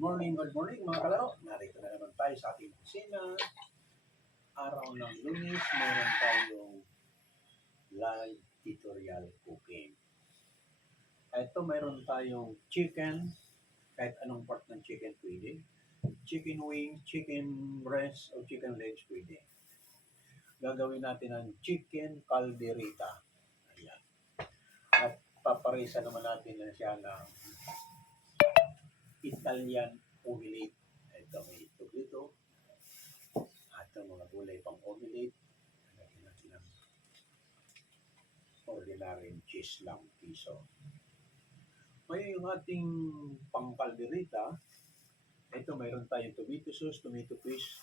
Good morning mga kalaro. Narito na naman tayo sa ating kusina. Araw ng Lunes, meron tayong live tutorial cooking. Ito meron tayong chicken, kahit anong part ng chicken pwede. Chicken wing, chicken breast, o chicken legs pwede. Gagawin natin ang chicken calderita. Ayan. At paparisa naman natin na siya ng Italian omelette. Ito may itlog dito. At ang mga gulay pang omelette. Lagyan natin ng ordinary cheese lang piso. Ngayon yung ating pangkalderita. Ito mayroon tayong tomato sauce, tomato paste.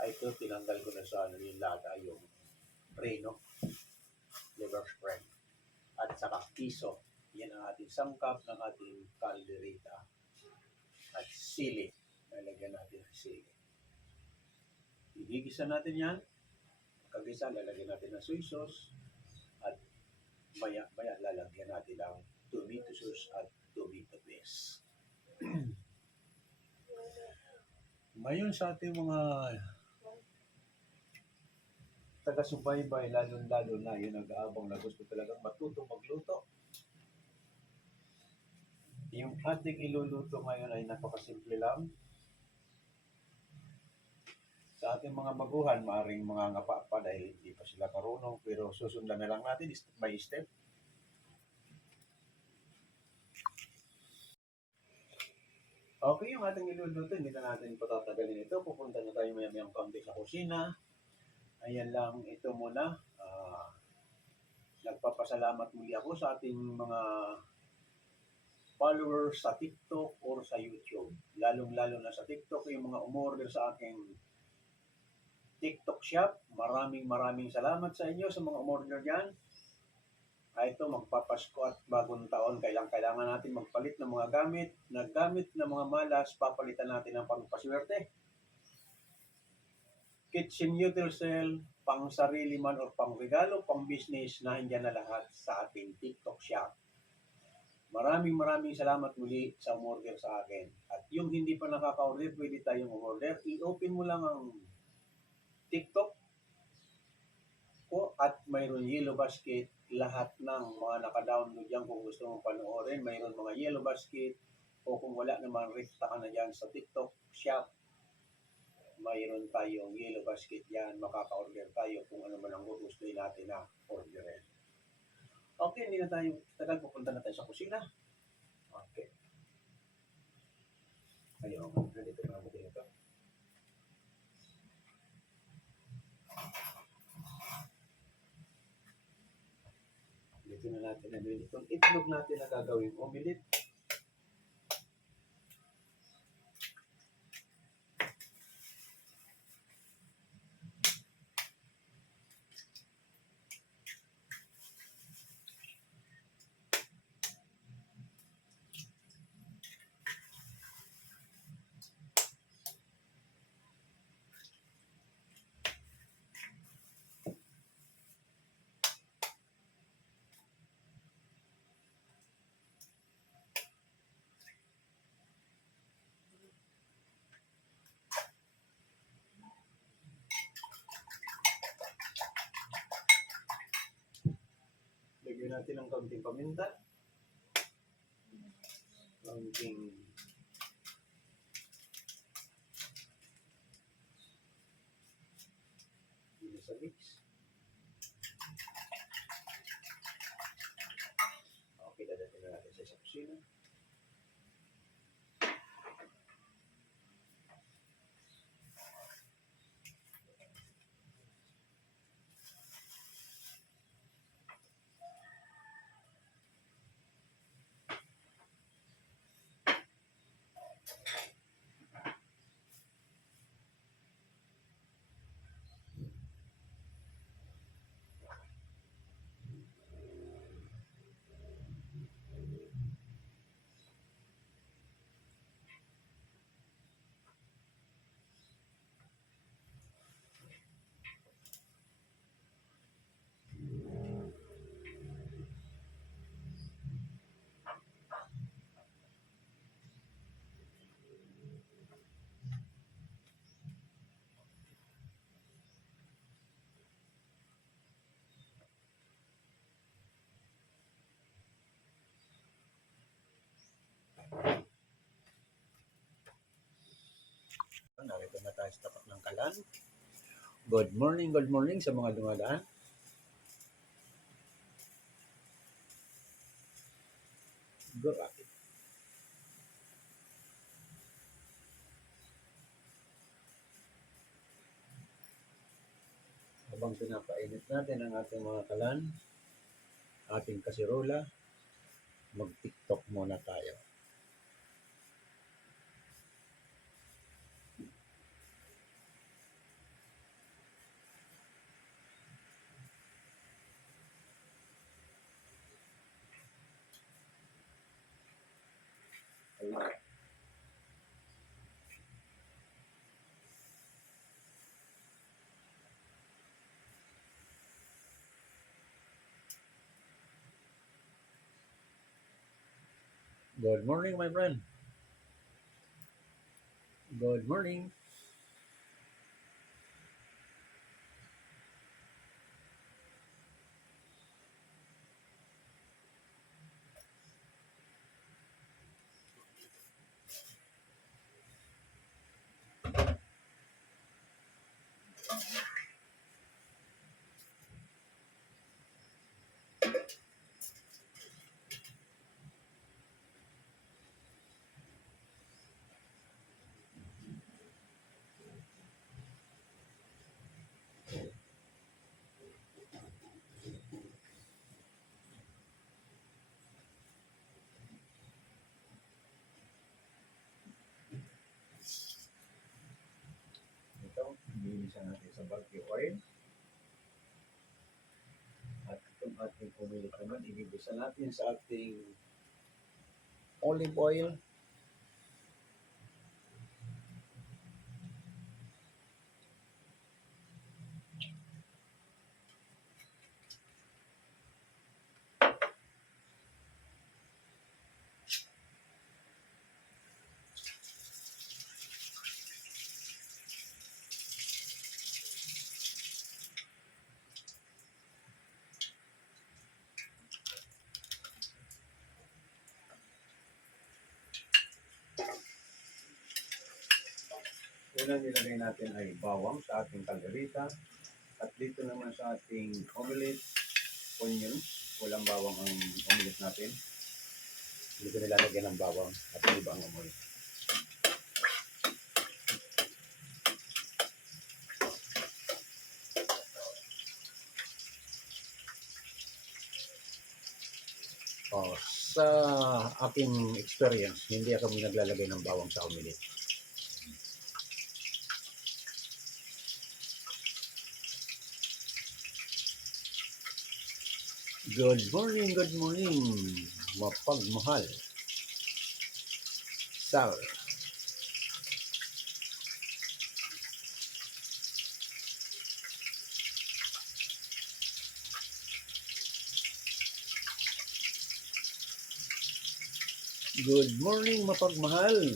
Ito tinanggal ko na sa yung lata, yung preno, liver spread. At saka piso. Yan ang ating sangkap ng ating kalderita. At sili. Lalagyan natin ang sili. Igigisa natin yan. Kagisa, lalagyan natin ng soy sauce. At maya-maya lalagyan natin ng tomato sauce at tomato paste. Ngayon sa ating mga taga-subaybay, lalo-lalo na yung nag-aabang na gusto talagang matutong magluto. Yung ating iluluto ngayon ay napakasimple lang. Sa ating mga baguhan, maaaring mga ngapa pa dahil hindi pa sila marunong, pero susundan na lang natin step by step. Okay, yung ating iluluto, hindi na natin patatagalin ito. Pupunta na tayo maya-mayang kaunti sa kusina. Ayan lang, ito muna. Nagpapasalamat muli ako sa ating mga followers sa TikTok or sa YouTube. Lalong-lalo na sa TikTok, yung mga umorder sa aking TikTok shop. Maraming salamat sa inyo sa mga umorder dyan. Ito, magpapasko at bagong taon. Kailangan natin magpalit ng mga gamit. Naggamit ng mga malas, papalitan natin ng pangpaswerte. Kitchen utensil, pang sarili man o pang regalo, pang business, na andyan na lahat sa ating TikTok shop. Maraming salamat muli sa umorder sa akin. At yung hindi pa nakaka-order, pwede tayong umorder. I-open mo lang ang TikTok ko at mayroon yellow basket. Lahat ng mga naka-download yan kung gusto mong panoorin. Mayroon mga yellow basket. O kung wala naman, rekta ka na dyan sa TikTok shop. Mayroon tayong yellow basket yan. Makaka-order tayo kung ano man ang gusto natin na orderin. Okay, hindi na tayo tagal. Pupunta na tayo sa kusina. Okay. Ayaw, ganito na ako dito. Dito na natin na itong itlog natin na gagawin omelette. Lagyan natin ng kaunting paminta. Kaunting dito sa mix. Okay, dadating na natin sa kusina. Narito na tayo sa tapat ng kalan. Good morning sa mga dumadaan. Grabe. Habang pinapainit natin ang ating mga kalan, ating kasirola, mag-TikTok muna tayo. Good morning, my friend. Good morning. Ito, nilinisan natin sa Baguio oil. At itong ating pumilit naman, ibibisa natin sa ating olive oil. Unang nilagay natin ay bawang sa ating kaldereta. At dito naman sa ating omelette, onions. Walang bawang ang omelette natin. Dito nilalagyan ng bawang at iba ang amoy. Sa aking experience, hindi ako naglalagay ng bawang sa omelette. Good morning, mapagmahal. Sal. Good morning, mapagmahal.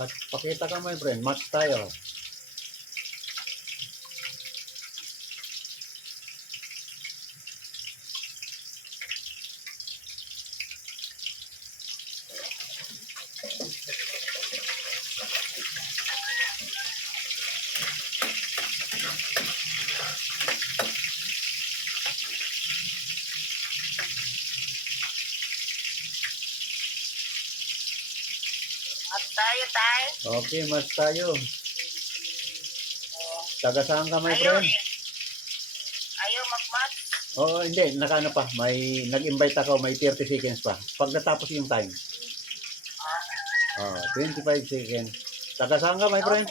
At pakita ka, my friend, match tayo. Okay, match tayo. Taga saan ka, my friend? Ayaw mag-match. Oo, hindi. Nakaano pa. May nag-invite ako. May 30 seconds pa. Pag natapos yung time. 25 seconds. Taga saan ka, my friend?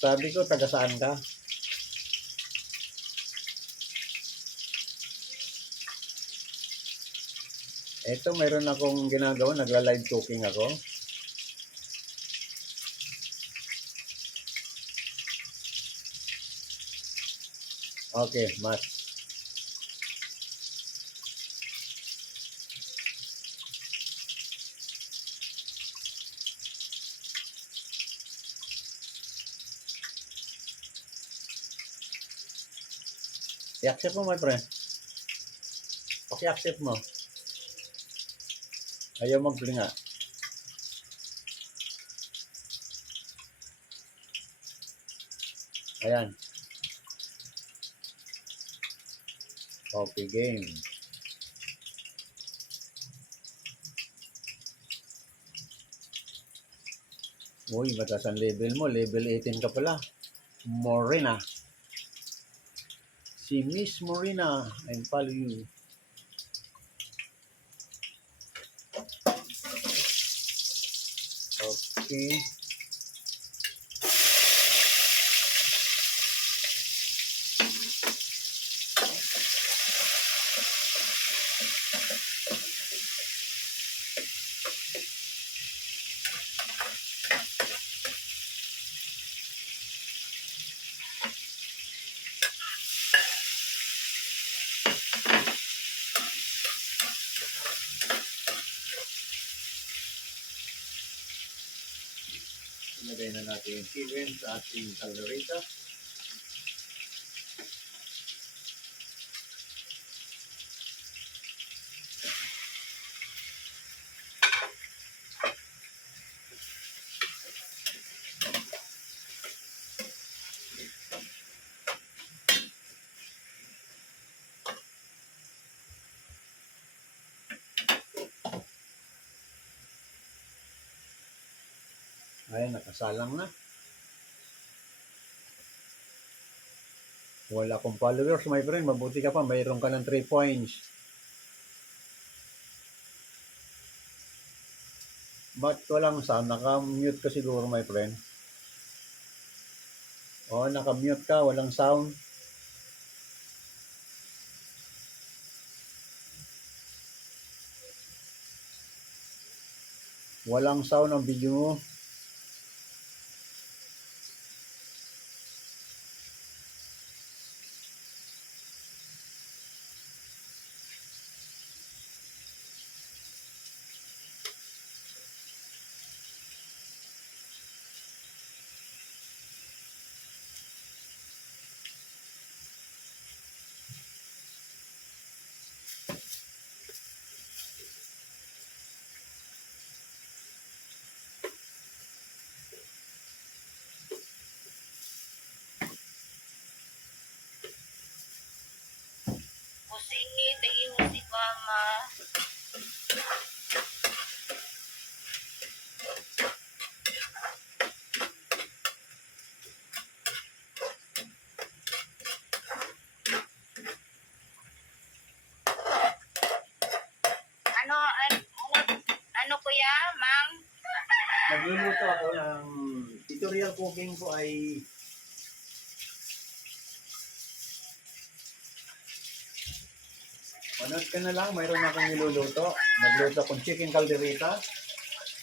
Sabi ko, taga saan ka? Ito, mayroon akong ginagawa. Nagla-live cooking ako. Okay, match. I-accept mo, my friend. Paki-accept mo. Ayaw mag-blinga. Ayan. Copy game. Uy, mataas ang level mo. Level 18 ka pala. Morena. Si Miss Morena. I'm follow you. Okay. Ilagay na natin yung chicken sa ating caldereta. Ayan, nakasalang na. Wala akong followers, my friend. Mabuti ka pa. Mayroon ka ng 3 points. Ba't walang sound? Naka-mute ka siguro, my friend. O, naka-mute ka. Walang sound. Walang sound ang video mo. Husi, tagi husi mama. Ano kuya, Mang? Nagluluto ako ng tutorial cooking ko ay manood ka na lang, mayroon akong niluluto. Nagluto akong chicken caldereta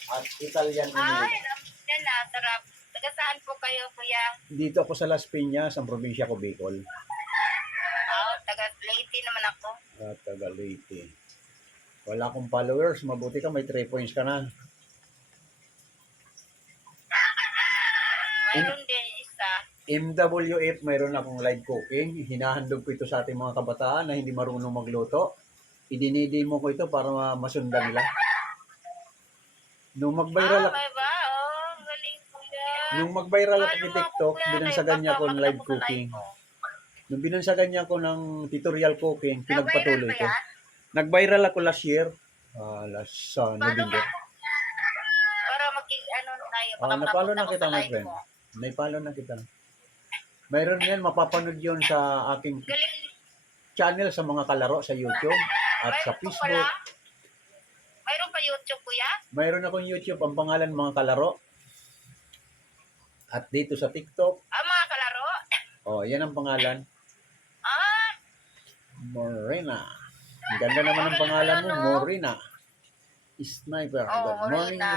at Italian Ay, omelette. yan na, sarap. Taga saan po kayo, kuya? Dito ako sa Las Piñas, ang probinsya ko, Bicol. Taga Leyte naman ako. At Tagalite. Wala akong followers, mabuti ka, may 3 points ka na. Mayroon din isa. MWF, mayroon akong live cooking. Hinahandog ko ito sa ating mga kabataan na hindi marunong magluto. Idinidemo ko ito para masundan nila. Nung mag-viral ako, May ba? Oh, galing kuya. nung mag-viral ako Follow sa mo TikTok, kuya, binansagan niya ako ng live baka makita cooking. ko. Nung binansagan niya ako ng tutorial cooking, Nag-viral pinagpatuloy ba ko. yan? Nag-viral ako last year, last Paano November. nga? Para ano tayo, baka Napalo makapunta na ko kita, sa my live friend. mo. Naipalo na kita. Mayroon yan, mapapanood yun sa aking Galing. channel sa mga kalaro sa YouTube at sa Mayroon pa Facebook. pala? Mayroon pa YouTube, kuya? Mayroon akong YouTube, ang pangalan mga kalaro. At dito sa TikTok, Mga kalaro? yan ang pangalan, Ah, Morena. Ang ganda naman ang pangalan mo, Morena. Sniper. Good morning. Morena.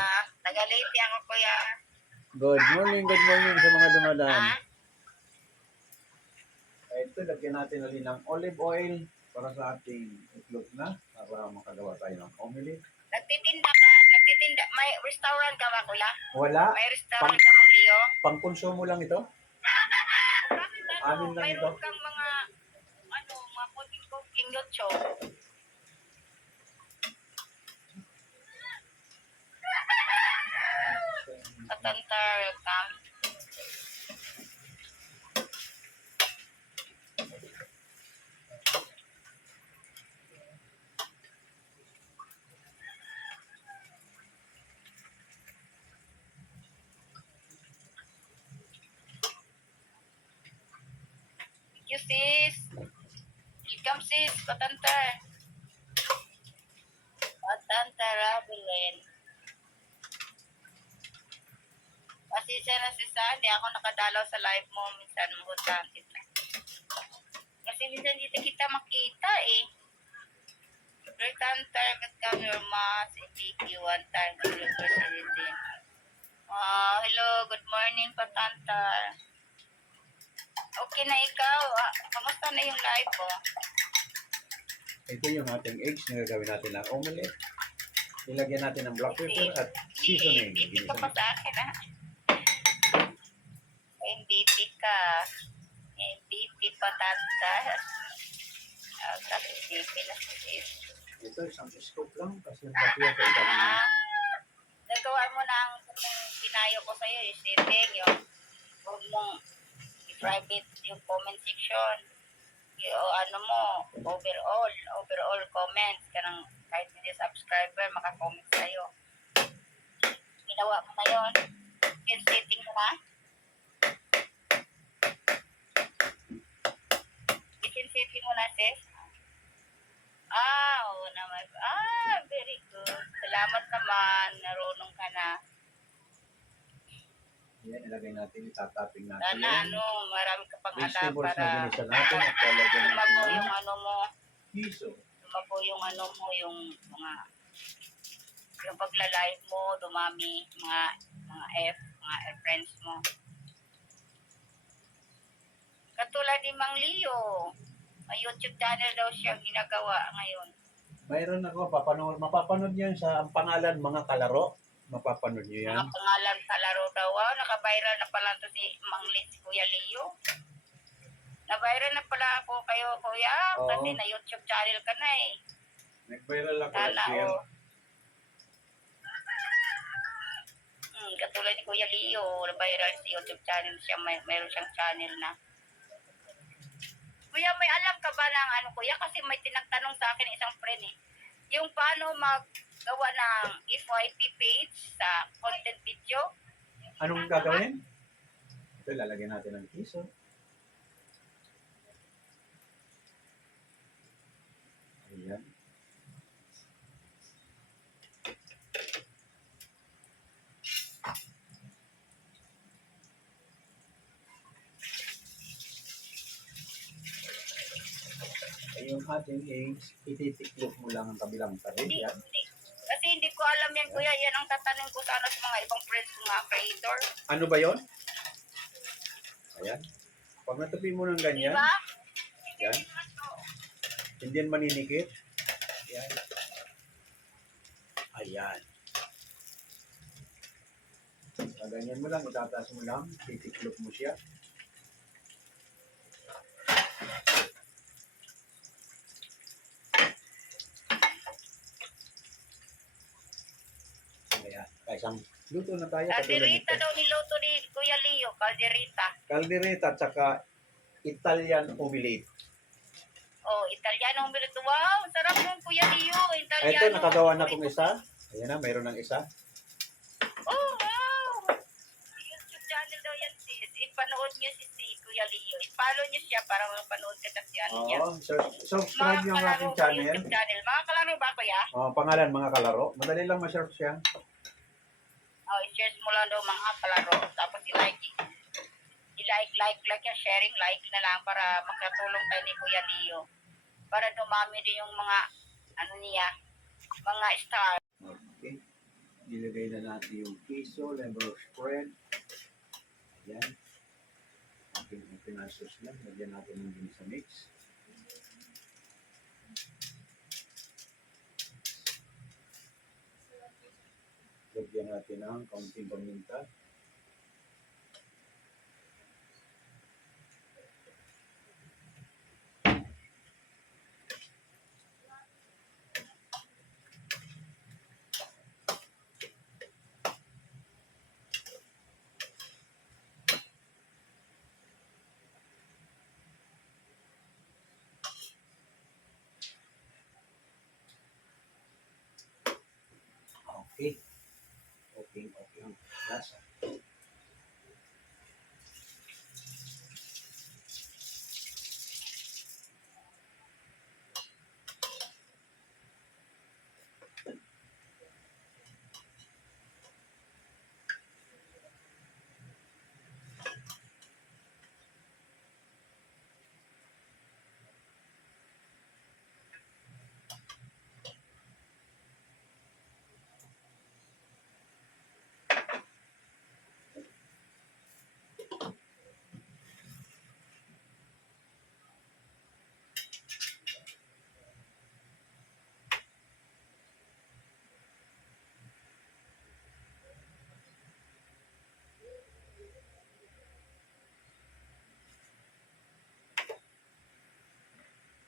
Taga Leyte ako, kuya. Good morning sa mga dumadaan. Ah, Ito, lagyan natin ulit ng olive oil para sa ating itlog na para makagawa tayo ng omelette. nagtitinda. May restaurant ka ba, kuya? Wala. May restaurant ka, Mang Leo? Pang-konsumo lang ito. Bakit Amin lang mayroon ito. kang mga, ano, aking YouTube. Patantar, welcome. Thank you, sis. Welcome, sis. Patantar. Patantarabilin. Pasensya na si Sandy. Ako nakadalaw sa live mo. Minsan mahutang kita. Kasi minsan dito kita makita eh. Return time at come your mass in DQ one time to your facility. Hello, good morning, Patantar. Okay na ikaw. Kamusta na yung live mo? Ito yung ating eggs na gagawin natin ng omelette. Nilagyan natin ng black pepper at seasoning. MVP ka pa sa akin, ha? MVP ka. MVP Patantar. Tapos MVP na sis. Ito, isang scoop lang kasi yung papaya ko isang Nagawa mo na ang pinayo ko sa'yo, yung setting, yung huwag mong i-private yung comment section. Yung ano mo, overall comments. Kanang kahit hindi subscriber, makakomment sa'yo. Ginawa mo na yun. Yung setting mo na. Setting mo na, sis. Oo naman. Very good. Salamat naman. Narunong ka na. yan, ilagay natin, itatapping natin. Sana, marami ka pang alam vegetables para na ginisa natin at lalagyan lumago natin yung ng ano mo. piso. Lumago yung ano mo, yung mga yung pagla-live mo, dumami, mga friends mo. Katulad ni Mang Leo. May YouTube channel daw siya ginagawa ngayon. Mayroon ako, mapapanood yan sa ang pangalan mga kalaro. Mapapanood nyo yan. Mga pangalan kalaro daw. Naka-viral na pala to si Mang Leo, si Kuya Leo. Na-viral na pala ako kayo, Kuya. Oo. Kasi na YouTube channel ka na eh. Nag-viral ako Sana, last year. Katulad ni Kuya Leo, na-viral sa YouTube channel siya. Mayroon siyang channel na. Kuya, may alam ka ba ng ano, Kuya? Kasi may tinagtanong sa akin isang friend eh. Yung paano maggawa ng FYP page sa content video. Anong gagawin? Ito, lalagyan natin ng piso. Ayan. Yung ating eggs, ititiklop mo lang ang kabilang tabi. Yan. Kasi hindi ko alam yan, Kuya. Yan ang tatanong ko sana sa mga ibang friends ko, mga creator. Ano ba yon? Ayan. Pag natupin mo ng ganyan, Diba? yan. Hindi yan maninikit. Ayan. Ayan. Ganyan mo lang, itataas mo lang, titiklop mo siya. Ayan. Isang luto na tayo. Calderita daw niluto ni Kuya Leo. Calderita. Caldereta at saka Italian omelette. Oh, Italiano omelette. Wow, sarap ng Kuya Leo. Italiano. Ito, nakagawa na kong isa. Ayan na, mayroon ng isa. Oh, wow. YouTube channel daw yan, sis. Ipanood niyo si Kuya Leo. I-follow niyo siya para mapanood ka sa channel niya. Oo, subscribe yung aking channel. YouTube channel. Mga kalaro ba, Kuya? Pangalan, mga kalaro. Madali lang ma-search yan. Oh, i-share mo lang daw mga kalaro. Tapos i-like yung sharing, like na lang para makatulong tayo ni Kuya Leo. Para dumami din yung mga, ano niya, mga star. Okay. Nilagay na natin yung queso, lemon spread. Ayan. Okay, yung pinasos na. Lagyan natin ng din sa mix. Lagyan natin ng kaunting paminta. Okay. Okay, okay. Ang lasa.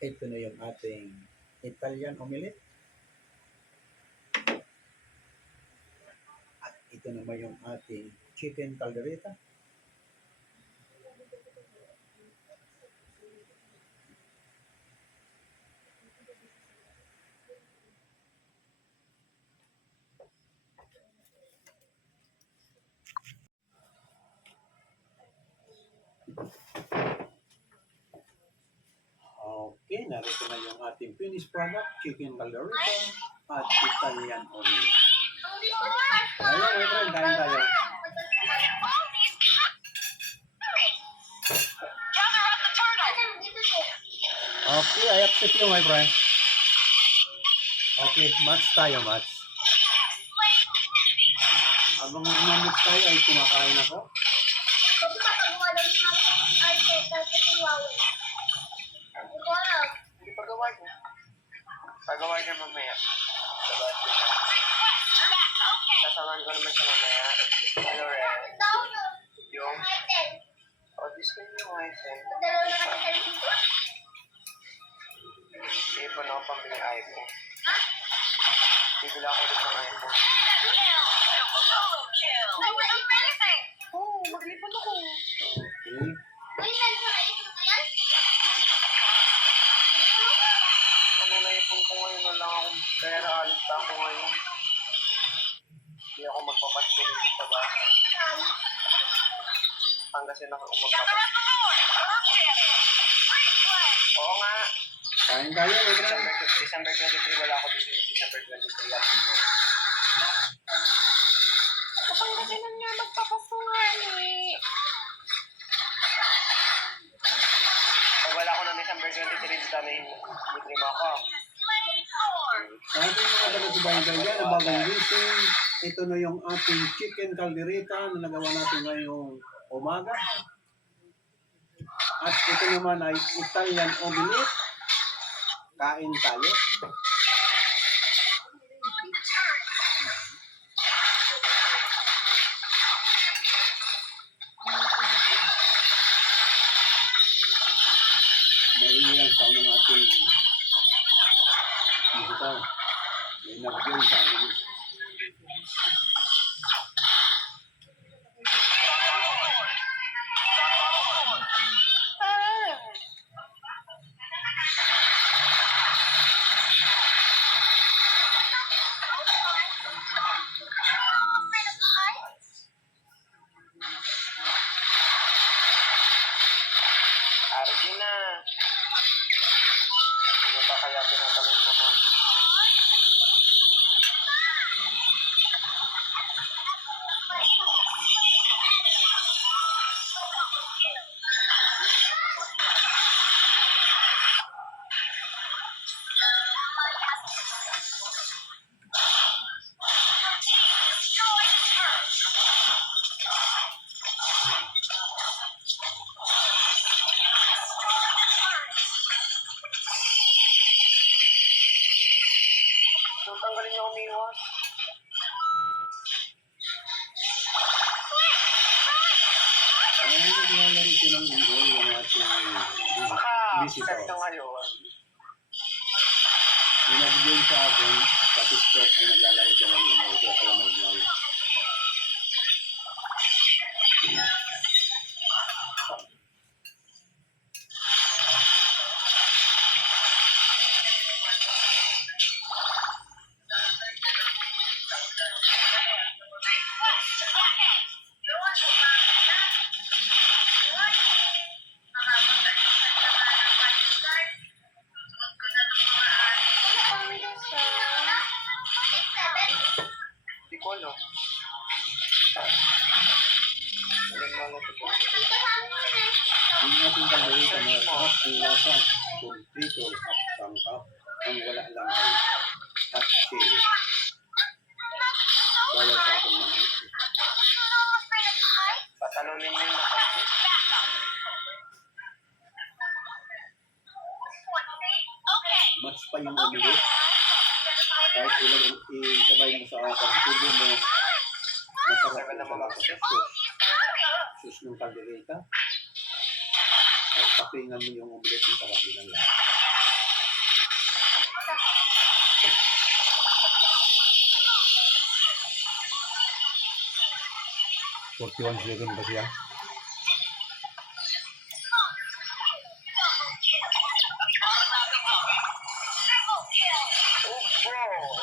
Ito na yung ating Italian omelette. At ito naman yung ating chicken caldereta. Okay, narito na yung ating finished product, chicken caldereta at Italian omelette. Ayun, my friend, kain tayo. Okay, I accept you, my friend. Okay, match tayo, match. Habang mag-match tayo ay kumakain ako. Hindi pagawa ko. Pagawa niya mamaya. Sasamahan ko naman siya mamaya. Ano rin? Yung... O, discount yung item. Hindi pa na ako pambili iPhone. Bibila ako ulit ng iPhone. Oo, mag-ipon ako. Ano naipon ko ngayon na lang akong pera. Alit pa ako ngayon. Hindi ako magpapasyal sa bahay. Pangasinan ako magpapasyal. Oo nga. Kain tayo, my friend. December 23 wala ako dito. December 23 ako dito. Pangasinan nga magpapasko nga eh. Pag wala ko ng December 23 dito na libre mo ako. Sa ating mga taga-subaybay dyan, ang bagong gising, ito na yung ating chicken caldereta na nagawa natin ngayong umaga. At ito naman ay Italian omelette. Kain tayo. Maingay sa ng ating musical. May nag-game sa amin. Argina. Ano ba kaya tinatanong naman? So, tanggalin niyo umiwas. Ano yung naglalaro silang enjoy yung ating visitor. Start na ngayon. Yung nag-game sa akin, sa TikTok ay naglalaro silang enjoy. Kaya pala mag-enjoy. ano. Aling mga ito. Yung ating kaldereta na sarap ang lasa, kumplito at sangkap. Ang wala lang ay hot chili. Bawal sa ating mga ito. Patalunin mo yung nakapit. Match pa yung omelet. Kahit ilang isabay mo sa pagtubo mo, masarap Tagal na naman sa lasa mag-chef. sa sus ng kaldereta. At tapingan mo yung omelet, masarap din ang lasa. $41 ba siya? Oh, bro!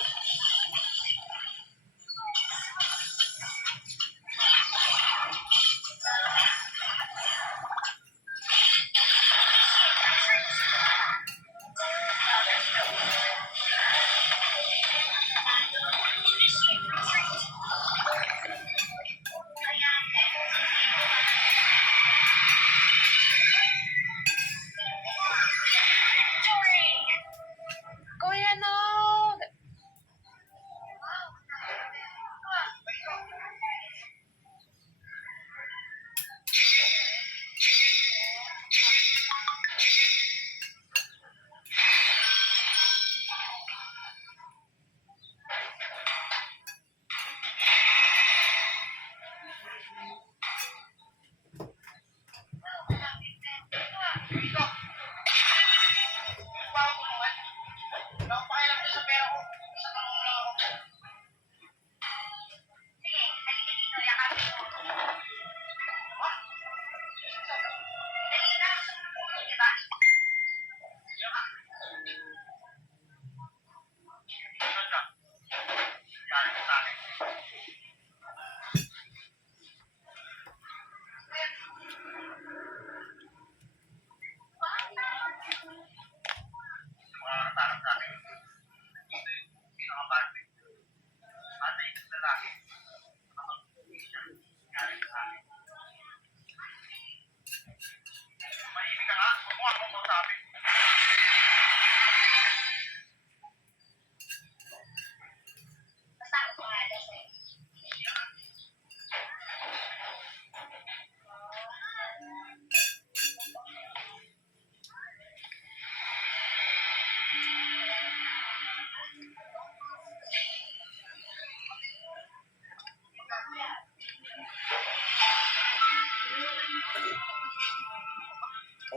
Kuya, no!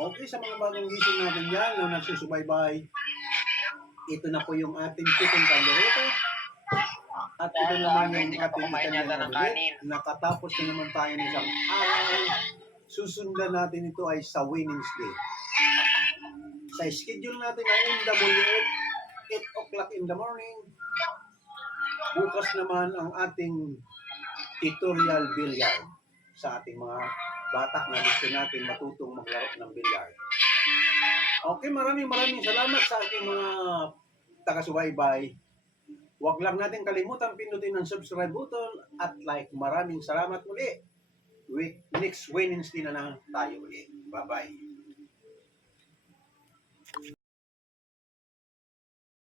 Okay, sa mga bagong gising natin yan, no, nagsusubaybay, ito na po yung ating chicken caldereta. At ito naman yung Hindi ka pa ating kumain Italian yata ng omelet. kanin. Nakatapos na naman tayo ng isang araw. Susundan natin ito ay sa Wednesday. Sa schedule natin ay MWF, 8 o'clock in the morning. Bukas naman ang ating tutorial billiard sa ating mga bata na gusto natin matutong maglaro ng billiard. Okay, maraming salamat sa ating mga taga-subaybay. Huwag lang natin kalimutan pindutin ang subscribe button at like. Maraming salamat muli. Next Wednesday na lang tayo ulit. Bye-bye.